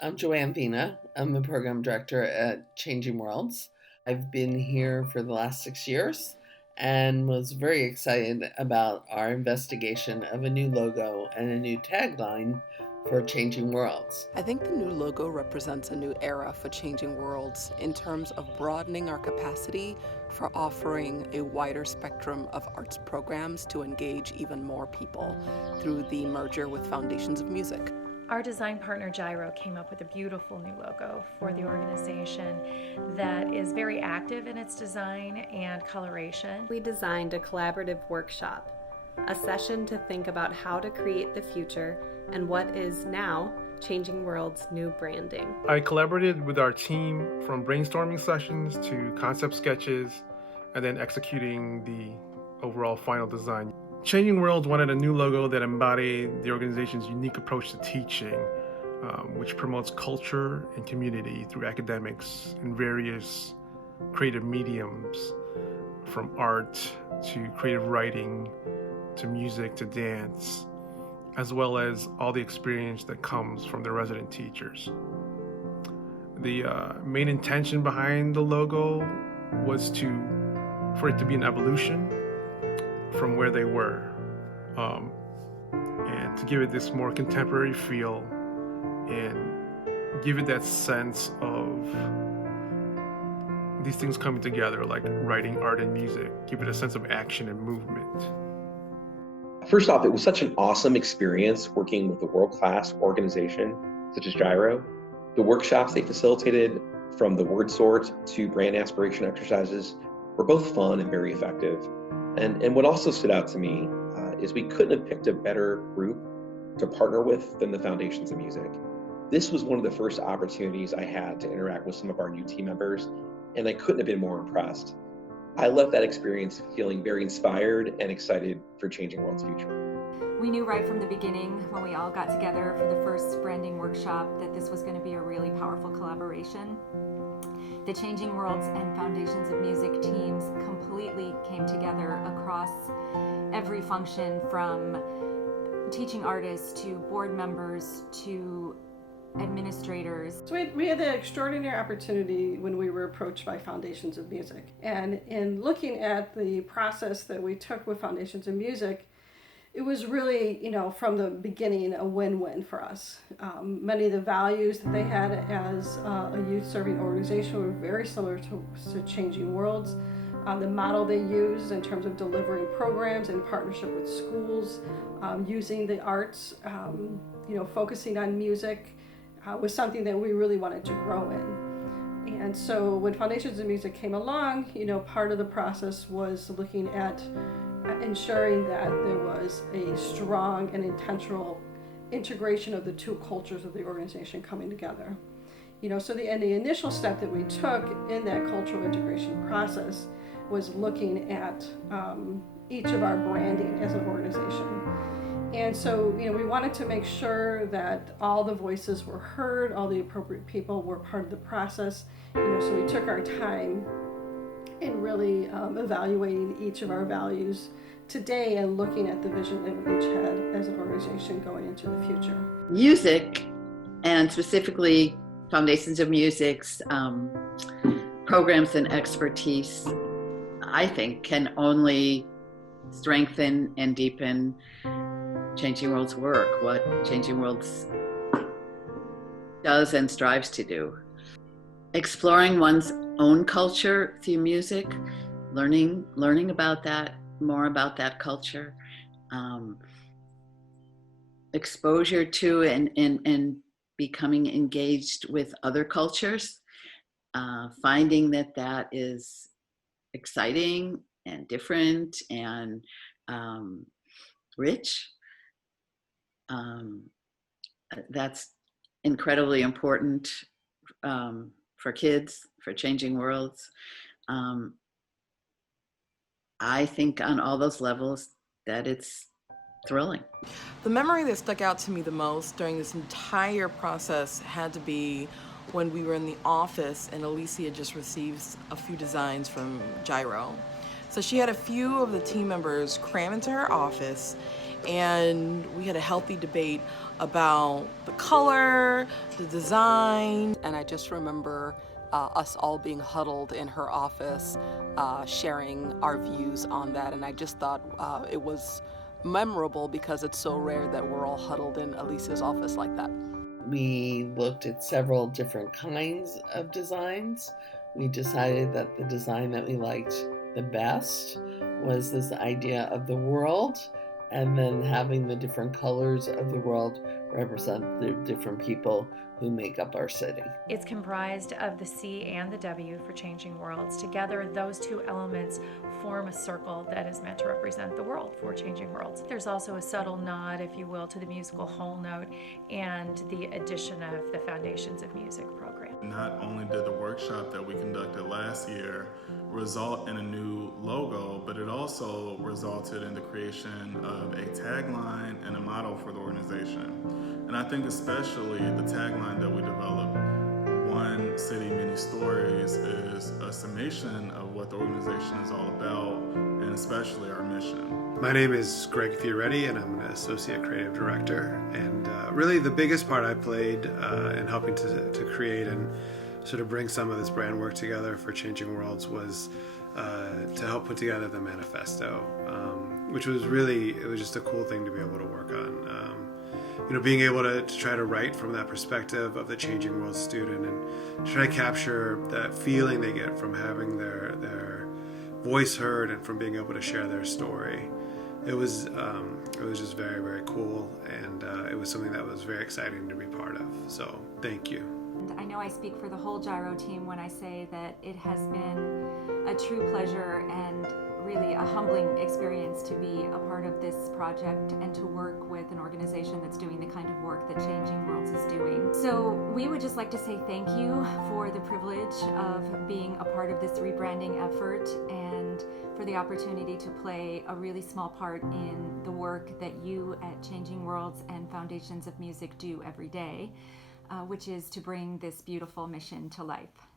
I'm JOANNE VENA. I'm the program director at Changing Worlds. I've been here for the last 6 years and was very excited about our investigation of a new logo and a new tagline for Changing Worlds. I think the new logo represents a new era for Changing Worlds in terms of broadening our capacity for offering a wider spectrum of arts programs to engage even more people through the merger with Foundations of Music. Our design partner Gyro came up with a beautiful new logo for the organization that is very active in its design and coloration. We designed a collaborative workshop, a session to think about how to create the future and what is now Changing World's new branding. I collaborated with our team from brainstorming sessions to concept sketches and then executing the overall final design. Changing Worlds wanted a new logo that embodied the organization's unique approach to teaching, which promotes culture and community through academics and various creative mediums, from art to creative writing to music to dance, as well as all the experience that comes from the resident teachers. The main intention behind the logo was for it to be an evolution from where they were, and to give it this more contemporary feel and give it that sense of these things coming together, like writing, art, and music. Give it a sense of action and movement. First off, it was such an awesome experience working with a world-class organization such as Gyro. The workshops they facilitated, from the word sort to brand aspiration exercises, were both fun and very effective. And what also stood out to me is we couldn't have picked a better group to partner with than the Foundations of Music. This was one of the first opportunities I had to interact with some of our new team members, and I couldn't have been more impressed. I left that experience feeling very inspired and excited for Changing World's future. We knew right from the beginning when we all got together for the first branding workshop that this was going to be a really powerful collaboration. The Changing Worlds and Foundations of Music teams completely came together across every function, from teaching artists to board members to administrators. So we had the extraordinary opportunity when we were approached by Foundations of Music. And in looking at the process that we took with Foundations of Music, it was really, from the beginning, a win-win for us. Many of the values that they had as a youth-serving organization were very similar to Changing Worlds. The model they used in terms of delivering programs in partnership with schools, using the arts, focusing on music, was something that we really wanted to grow in. And so when Foundations of Music came along, part of the process was looking at ensuring that there was a strong and intentional integration of the two cultures of the organization coming together. So the initial step that we took in that cultural integration process was looking at each of our branding as an organization. And so, we wanted to make sure that all the voices were heard, all the appropriate people were part of the process. So we took our time in really evaluating each of our values today and looking at the vision that we each had as an organization going into the future. Music, and specifically Foundations of Music's programs and expertise, I think, can only strengthen and deepen Changing World's work, what Changing Worlds does and strives to do. Exploring one's own culture through music, learning about that, more about that culture, exposure to and becoming engaged with other cultures, finding that is exciting and different and rich. That's incredibly important for kids, for Changing Worlds. I think on all those levels that it's thrilling. The memory that stuck out to me the most during this entire process had to be when we were in the office and Alicia just received a few designs from Gyro. So she had a few of the team members cram into her office and we had a healthy debate about the color, the design, and I just remember us all being huddled in her office, sharing our views on that, and I just thought it was memorable because it's so rare that we're all huddled in Elise's office like that. We looked at several different kinds of designs. We decided that the design that we liked the best was this idea of the world, and then having the different colors of the world represent the different people who make up our city. It's comprised of the C and the W for Changing Worlds. Together, those two elements form a circle that is meant to represent the world for Changing Worlds. There's also a subtle nod, if you will, to the musical whole note and the addition of the Foundations of Music program. Not only did the workshop that we conducted last year result in a new logo, but it also resulted in the creation of a tagline and a motto for the organization. And I think especially the tagline that we developed, One City, Many Stories, is a summation of what the organization is all about, and especially our mission. My name is Greg FIORETTI, and I'm an Associate Creative Director. And really the biggest part I played in helping to create and sort of bring some of this brand work together for Changing Worlds was to help put together the manifesto, which was really, it was just a cool thing to be able to work on. Being able to try to write from that perspective of the Changing World student and try to capture that feeling they get from having their voice heard and from being able to share their story. It was just very, very cool, and it was something that was very exciting to be part of. So thank you. I know I speak for the whole Gyro team when I say that it has been a true pleasure and really a humbling experience to be a part of this project and to work with an organization that's doing the kind of work that Changing Worlds is doing. So we would just like to say thank you for the privilege of being a part of this rebranding effort and for the opportunity to play a really small part in the work that you at Changing Worlds and Foundations of Music do every day, which is to bring this beautiful mission to life.